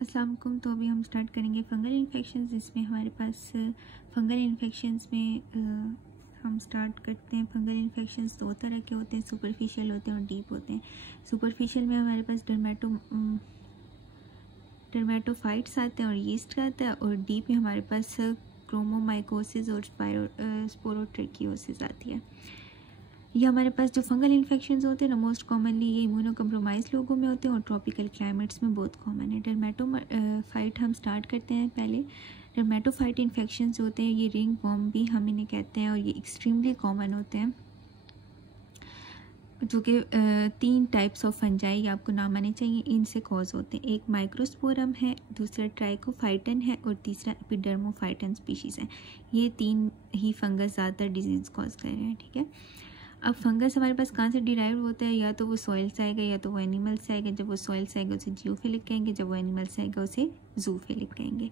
अस्सलाम वालेकुम। तो अभी हम स्टार्ट करेंगे फंगल इन्फेक्शंस, जिसमें हमारे पास फंगल इन्फेक्शंस में हम स्टार्ट करते हैं। फंगल इन्फेक्शंस दो तरह के होते हैं, सुपरफिशियल होते हैं और डीप होते हैं। सुपरफिशियल में हमारे पास डर्मेटोफाइट्स आते हैं और यीस्ट आता है, और डीप में हमारे पास क्रोमोमाइकोसिस और स्पोरोट्रेकियोसिस आती है। ये हमारे पास जो फंगल इन्फेक्शंस होते हैं ना, मोस्ट कॉमनली ये इम्यूनो कम्प्रोमाइज लोगों में होते हैं और ट्रॉपिकल क्लाइमेट्स में बहुत कॉमन है। डर्मेटोफाइट हम स्टार्ट करते हैं पहले। डर्मेटोफाइट इन्फेक्शंस होते हैं, ये रिंग वॉर्म भी हम इन्हें कहते हैं, और ये एक्सट्रीमली कॉमन होते हैं, जो कि 3 टाइप्स ऑफ फंजाई आपको नाम आने चाहिए, इनसे कॉज होते हैं। एक माइक्रोस्पोरम है, दूसरा ट्राइकोफाइटन है और तीसरा एपिडर्मोफाइटन स्पीशीज़ है। ये 3 ही फंगस ज़्यादातर डिजीज़ कॉज कर रहे हैं, ठीक है। अब फंगस हमारे पास कहाँ से डिराइव होता है, या तो वो सॉइल से आएगा या तो वो एनिमल से आएगा। जब वो सॉइल से आएगा उसे जियोफिलिक कहेंगे, जब वो एनिमल से आएगा उसे जूफिलिक कहेंगे,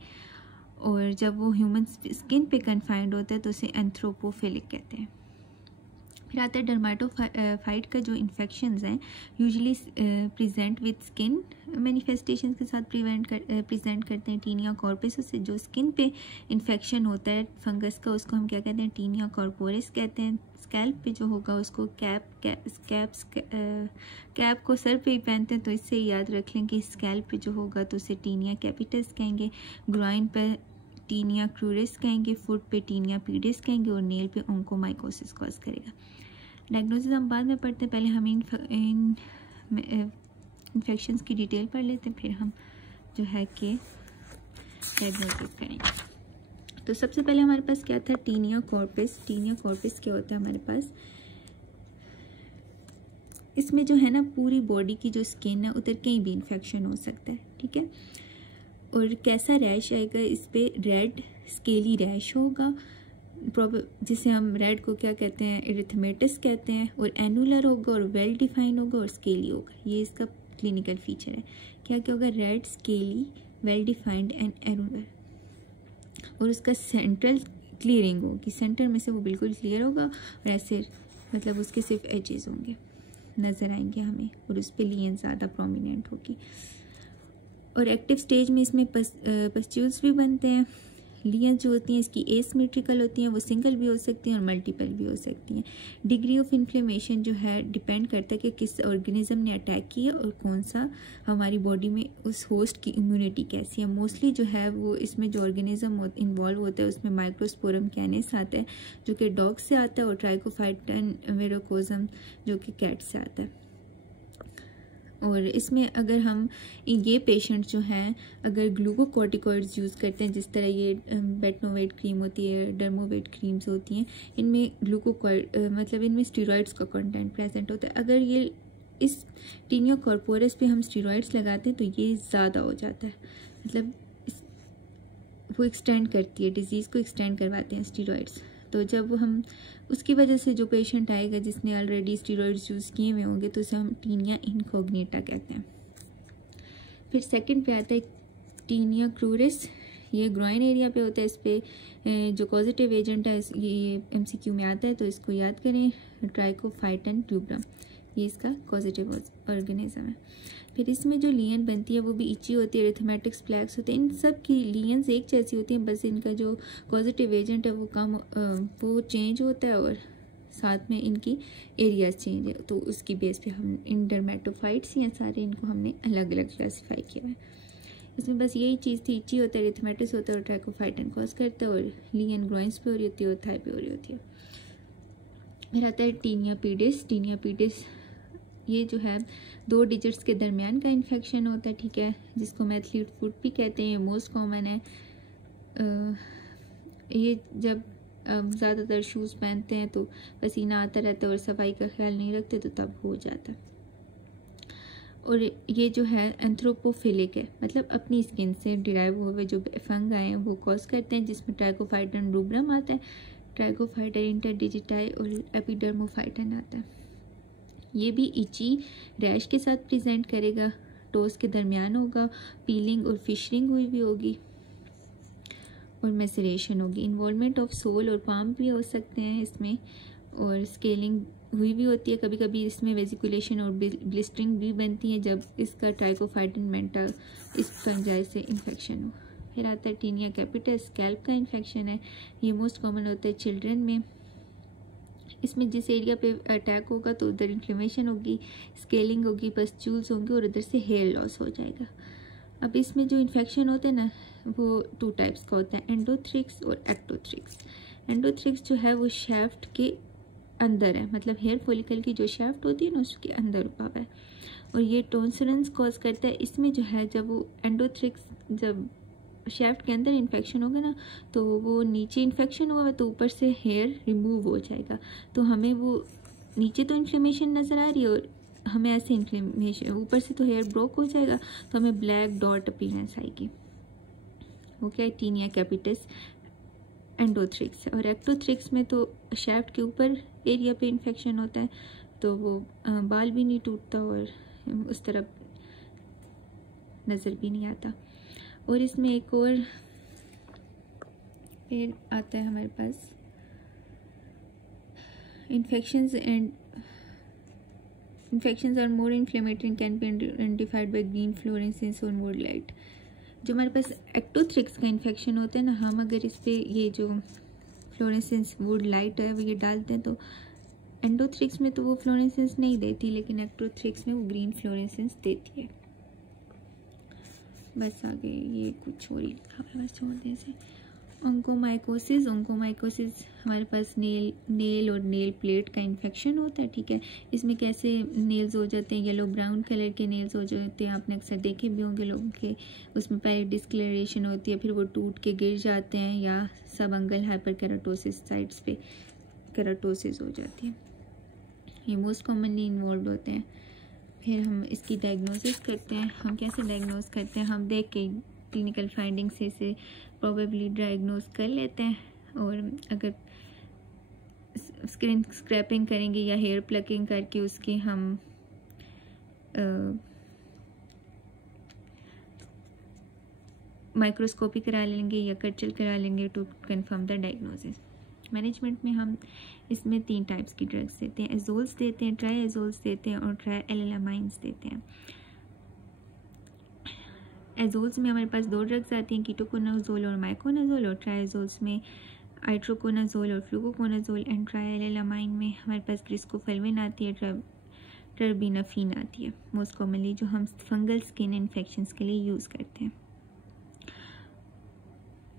और जब वो ह्यूमन स्किन पे कन्फाइंड होता है तो उसे एंथ्रोपोफिलिक कहते हैं। फिर आता है डर्मेटोफाइट का जो इन्फेक्शंस हैं usually present with skin manifestation के साथ प्रेजेंट करते हैं। टीनिया कॉर्पोरिस से जो स्किन पे इन्फेक्शन होता है फंगस का, उसको हम क्या कहते हैं, टीनिया कॉर्पोरिस कहते हैं। स्कैल्प पे जो होगा उसको कैप को सर पे ही पहनते हैं, तो इससे याद रख लें कि स्कैल्प पे जो होगा तो उसे टीनिया कैपिटस कहेंगे। ग्रॉइन पे टीनिया क्रूरिस कहेंगे, फुट पे टीनिया पीडिस कहेंगे, और नेल पे ओंकोमाइकोसिस कॉज करेगा। डायग्नोसिस हम बाद में पढ़ते हैं, पहले हम इन इन्फेक्शंस की डिटेल पढ़ लेते हैं, फिर हम जो है कि डायग्नोसिस करेंगे। तो सबसे पहले हमारे पास क्या था, टीनिया कॉर्पिस। टीनिया कॉर्पिस क्या होता है हमारे पास, इसमें जो है ना पूरी बॉडी की जो स्किन है उधर कहीं भी इन्फेक्शन हो सकता है, ठीक है। और कैसा रैश आएगा, इस पर रेड स्केली रैश होगा, जिसे हम रेड को क्या कहते हैं, एरिथमेटिस कहते हैं, और एनुलर होगा और वेल डिफाइन होगा और स्केली होगा। ये इसका क्लिनिकल फीचर है। क्या क्या होगा, red, scaly, well defined and annular, और उसका सेंट्रल क्लियरिंग होगी, सेंटर में से वो बिल्कुल क्लियर होगा, और ऐसे मतलब उसके सिर्फ एजेस होंगे नज़र आएंगे हमें, और उस पर लियन ज़्यादा प्रोमिनेंट होगी। और एक्टिव स्टेज में इसमें पस्ट्यूल्स भी बनते हैं। लियंस जो होती हैं इसकी एसिमेट्रिकल होती हैं, वो सिंगल भी हो सकती हैं और मल्टीपल भी हो सकती हैं। डिग्री ऑफ इन्फ्लेमेशन जो है डिपेंड करता है कि किस ऑर्गेनिज्म ने अटैक किया और कौन सा हमारी बॉडी में उस होस्ट की इम्यूनिटी कैसी है। मोस्टली जो है वो इसमें जो ऑर्गेनिज्म इन्वॉल्व होता है उसमें माइक्रोस्पोरम कैनेस आता है जो कि डॉग से आता है, और ट्राइकोफाइटन वेरोकोजम जो कि कैट से आता है। और इसमें अगर हम ये पेशेंट जो हैं अगर ग्लूकोकॉर्टिकॉइड्स यूज़ करते हैं, जिस तरह ये बेटनोवेट क्रीम होती है, डर्मोवेट क्रीम्स होती हैं, इनमें ग्लूकोकॉइड मतलब इनमें स्टीरॉइड्स का कंटेंट प्रेजेंट होता है। अगर ये इस टीनिया कॉर्पोरस पे हम स्टीरॉइड्स लगाते हैं तो ये ज़्यादा हो जाता है, मतलब वो एक्सटेंड करती है, डिजीज़ को एक्सटेंड करवाते हैं स्टीरॉइड्स। तो जब हम उसकी वजह से जो पेशेंट आएगा जिसने ऑलरेडी स्टीरॉइड्स यूज़ किए हुए होंगे तो उसे हम टीनिया इनकॉग्निटा कहते हैं। फिर सेकंड पे आता है टीनिया क्रूरिस। ये ग्रॉइन एरिया पे होता है। इस पे जो पॉजिटिव एजेंट है ये MCQ में आता है, तो इसको याद करें, ट्राइकोफाइटन ट्यूबरम, ये इसका पॉजिटिव ऑर्गेनिज्म है। फिर इसमें जो लियन बनती है वो भी इची होती है, एरिथमेटिक्स प्लैक्स होते हैं। इन सब की लियंस एक जैसी होती हैं, बस इनका जो पॉजिटिव एजेंट है वो चेंज होता है और साथ में इनकी एरियाज चेंज है, तो उसकी बेस पे हम इन डर्मेटोफाइट्स या सारे इनको हमने अलग अलग क्लासीफाई किया है। इसमें बस यही चीज़ थी, इची होता है, एरिथमेटिस होता है और ट्राइकोफाइटन कॉज करता है, और लियन ग्रॉइंस पे हो रही होती है और थाई पे हो रही होती है। फिर आता है टीनिया पीडिस। टीनिया पीडिस ये जो है 2 डिजिट्स के दरमियान का इन्फेक्शन होता है, ठीक है, जिसको मैथलीट फुट भी कहते हैं। ये मोस्ट कॉमन है। ये जब ज़्यादातर शूज़ पहनते हैं तो पसीना आता रहता है और सफाई का ख्याल नहीं रखते तो तब हो जाता है। और ये जो है एंथ्रोपोफिलिक है, मतलब अपनी स्किन से डिराइव हुए जो फंगाई हैं वो कॉज करते हैं, जिसमें ट्राइकोफाइटन रूब्रम आता है, ट्राइकोफाइटन इंटरडिजिटाई और एपिडर्मोफाइटन आता है। ये भी इची रैश के साथ प्रेजेंट करेगा, टोस के दरमियान होगा, पीलिंग और फिशरिंग हुई भी होगी और मैसरेशन होगी। इन्वॉल्वमेंट ऑफ सोल और पाम भी हो सकते हैं इसमें, और स्केलिंग हुई भी होती है, कभी कभी इसमें वेजिकुलेशन और ब्लिस्टरिंग भी बनती है जब इसका ट्राइकोफाइटन मेंटा इस फंजाई से इन्फेक्शन हो। फिर आता है टीनिया कैपिटस, स्कैल्प का इन्फेक्शन है, ये मोस्ट कॉमन होता है चिल्ड्रन में। इसमें जिस एरिया पे अटैक होगा तो उधर इन्फ्लेमेशन होगी, स्केलिंग होगी, पस्ट्यूल्स होंगे और उधर से हेयर लॉस हो जाएगा। अब इसमें जो इन्फेक्शन होते हैं ना वो 2 टाइप्स का होता है, एंडोथ्रिक्स और एक्टोथ्रिक्स। एंडोथ्रिक्स जो है वो शैफ्ट के अंदर है, मतलब हेयर फॉलिकल की जो शैफ्ट होती है ना उसके अंदर रुका हुआ है, और ये टॉन्सिलेंस कॉज करता है। इसमें जो है जब वो एंडोथ्रिक्स, जब शैफ्ट के अंदर इन्फेक्शन होगा ना तो वो नीचे इन्फेक्शन हुआ है तो ऊपर से हेयर रिमूव हो जाएगा, तो हमें वो नीचे तो इन्फ्लेमेशन नज़र आ रही है और हमें ऐसे इन्फ्लेमेशन ऊपर से तो हेयर ब्रोक हो जाएगा तो हमें ब्लैक डॉट अपीयरेंस आएगी। Okay, tinea capitis endothrix. और एक्टोथ्रिक्स में तो शैफ्ट के ऊपर एरिया पे इन्फेक्शन होता है तो वो बाल भी नहीं टूटता और उस तरफ नज़र भी नहीं आता। और इसमें एक और फिर आता है हमारे पास infections are more inflammatory and can be identified by green fluorescence on wood light। जो हमारे पास एक्टोथ्रिक्स का इन्फेक्शन होता है ना, हम अगर इस पे ये जो फ्लोरेसेंस वुड लाइट है वो ये डालते हैं तो एंडोथ्रिक्स में तो वो फ्लोरेसेंस नहीं देती, लेकिन एक्टोथ्रिक्स में वो ग्रीन फ्लोरेसेंस देती है। बस आगे ये कुछ और ही लिखा हुआ है, बस छोड़ दें इसे। ओंकोमाइकोसिस हमारे पास नेल और नेल प्लेट का इन्फेक्शन होता है। ठीक है, इसमें कैसे नेल्स हो जाते हैं, येलो ब्राउन कलर के नेल्स हो जाते हैं, आपने अक्सर देखे भी होंगे लोगों के। उसमें पहले डिस्कलरेशन होती है, फिर वो टूट के गिर जाते हैं या सब अंगल हाइपर केराटोसिस साइट्स पे केराटोसिस हो जाती है। ये मोस्ट कॉमनली इन्वॉल्व होते हैं। फिर हम इसकी डायग्नोसिस करते हैं। हम कैसे डायग्नोस करते हैं, हम देख के क्लिनिकल फाइंडिंग से इसे प्रोबेबली डायग्नोस कर लेते हैं, और अगर स्किन स्क्रैपिंग करेंगे या हेयर प्लकिंग करके उसकी हम माइक्रोस्कोपी करा लेंगे या कल्चर करा लेंगे to confirm the diagnosis. Management में हम इसमें 3 टाइप्स की ड्रग्स देते हैं, एजोल्स देते हैं, ट्राई एजोल्स देते हैं और ट्राई एलेलामाइंस देते हैं। एजोल्स में हमारे पास 2 ड्रग्स आती हैं, कीटोकोनाजोल और माइकोनाजोल, और ट्राइएजोल्स में आइट्रोकोनाजोल और फ्लूकोकोनाजोल, एंड ट्राइएलेलामाइन में हमारे पास ग्लिस्कोफेल्विन आती है, टर्बिनाफिन आती है, मोस्ट कॉमनली जो हम फंगल स्किन इन्फेक्शंस के लिए यूज़ करते हैं।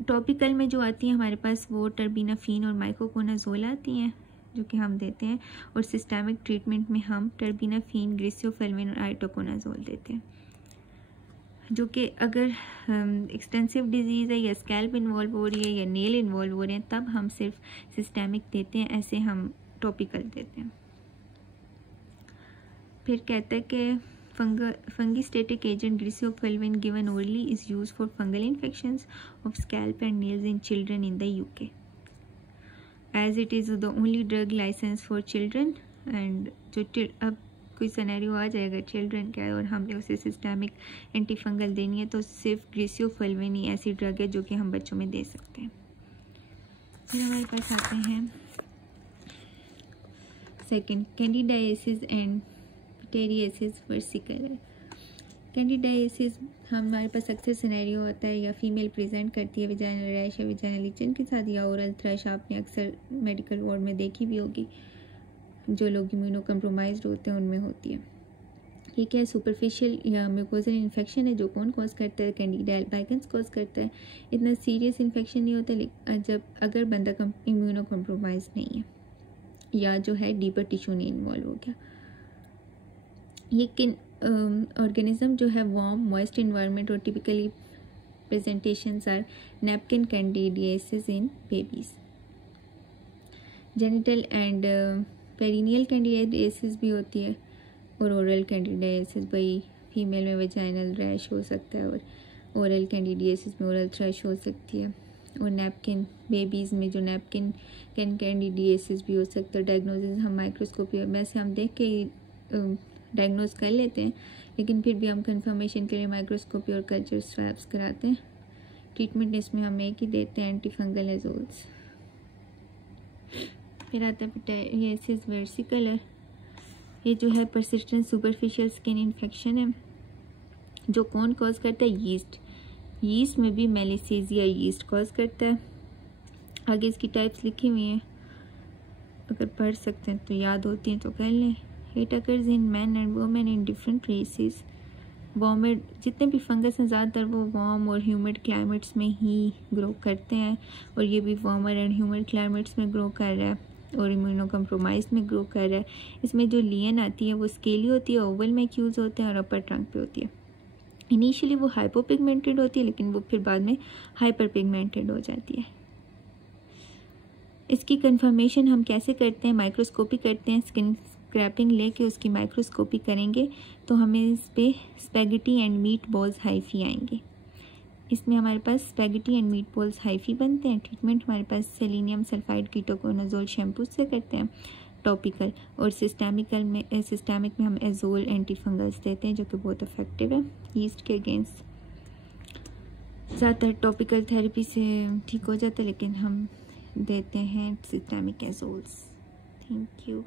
टॉपिकल में जो आती हैं हमारे पास वो टर्बिनाफिन और माइकोकोनाजोल आती हैं जो कि हम देते हैं, और सिस्टेमिक ट्रीटमेंट में हम टर्बिनाफिन, ग्लिसोफेल्विन और आइट्रोकोनाजोल देते हैं। जो कि अगर एक्सटेंसिव डिजीज़ है या स्कैल्प इन्वॉल्व हो रही है या नेल इन्वॉल्व हो रहे हैं तब हम सिर्फ सिस्टेमिक देते हैं, ऐसे हम टॉपिकल देते हैं। फिर कहता है कि fungistatic agent griseofulvin given orally is used for fungal infections of scalp and nails in children in the UK, as it is the only drug licensed for children। and जो अब कोई सिनेरियो आ जाएगा चिल्ड्रन का और हमने उसे systemic anti fungal देनी है तो सिर्फ ग्रिसियोफुल्विन ही ऐसी ड्रग है जो कि हम बच्चों में दे सकते हैं। फिर हमारे पास आते हैं second, candidiasis and pityriasis versicolor. Candidiasis हमारे पास अक्सर सिनेरियो होता है या फीमेल प्रेजेंट करती है विजाइनल रैश या विजाइनल इचन के साथ, या ओरल थ्रश आपने अक्सर मेडिकल वार्ड में देखी भी होगी, जो लोग इम्यूनो कम्प्रोमाइज्ड होते हैं उनमें होती है। ये क्या है, सुपरफिशियल या म्यूकोजल इन्फेक्शन है जो कौन कॉज करता है, कैंडिडा अल्बाइकन्स कॉज करता है। इतना सीरियस इन्फेक्शन नहीं होता जब अगर बंदा इम्यूनो कम्प्रोमाइज नहीं है या जो है डीपर टिश्यू नहीं इन्वॉल्व हो गया। ये किन ऑर्गेनिज्म जो है वार्म मॉइस्ट इन्वायरमेंट और typically presentations are napkin candidiasis in babies. Genital and perineal candidiasis भी होती है, और ओरल कैंडिडियासिस भाई फीमेल में वेजाइनल रैश हो सकता है, और ओरल कैंडिडियासिस में ओरल थ्रश हो सकती है, और नैपकिन बेबीज़ में जो नैपकिन कैंडिडियासिस भी हो सकता है। डायग्नोसिस हम माइक्रोस्कोपी में से हम देख के डायग्नोज कर लेते हैं, लेकिन फिर भी हम कंफर्मेशन के लिए माइक्रोस्कोपी और कल्चर स्वैप्स कराते हैं। ट्रीटमेंट इसमें हम एक ही देते हैं, एंटी फंगल एजोल्स। फिर आता है पिटाइसिस वेर्सिकुलर, ये जो है परसिस्टेंट सुपरफिशियल स्किन इन्फेक्शन है जो कौन कॉज करता है, यीस्ट में भी मेलिसेजिया यीस्ट कॉज करता है। आगे इसकी टाइप्स लिखी हुई हैं, अगर पढ़ सकते हैं तो याद होती हैं तो कर लें। It occurs in man and women in different races. Warm, जितने भी फंगस हैं ज़्यादातर वो वार्म और ह्यूमिड क्लाइमेट्स में ही ग्रो करते हैं, और ये भी वार्मर एंड ह्यूमिड क्लाइमेट्स में ग्रो कर रहा है और इम्यूनो कम्प्रोमाइज में ग्रो कर रहा है। इसमें जो लियन आती है वो स्केली होती है, ओवल में एक्यूज होते हैं और अपर ट्रंक पे होती है। इनिशियली वो हाइपोपिगमेंटेड होती है लेकिन वो फिर बाद में हाइपर पिगमेंटेड हो जाती है। इसकी कंफर्मेशन हम कैसे करते हैं, माइक्रोस्कोपी करते हैं। स्किन स्क्रैपिंग लेके उसकी माइक्रोस्कोपी करेंगे तो हमें इस पर spaghetti and meat balls hyphae आएंगे। इसमें हमारे पास spaghetti and meat balls hyphae बनते हैं। ट्रीटमेंट हमारे पास सेलेनियम सल्फाइड कीटोकोनाजोल शैम्पू से करते हैं टॉपिकल, और सिस्टेमिक में हम एजोल एंटी फंगल्स देते हैं जो कि बहुत इफेक्टिव है यीस्ट के अगेंस्ट। ज़्यादातर टॉपिकल थेरेपी से ठीक हो जाता है लेकिन हम देते हैं सिस्टेमिक एजोल्स। Thank you.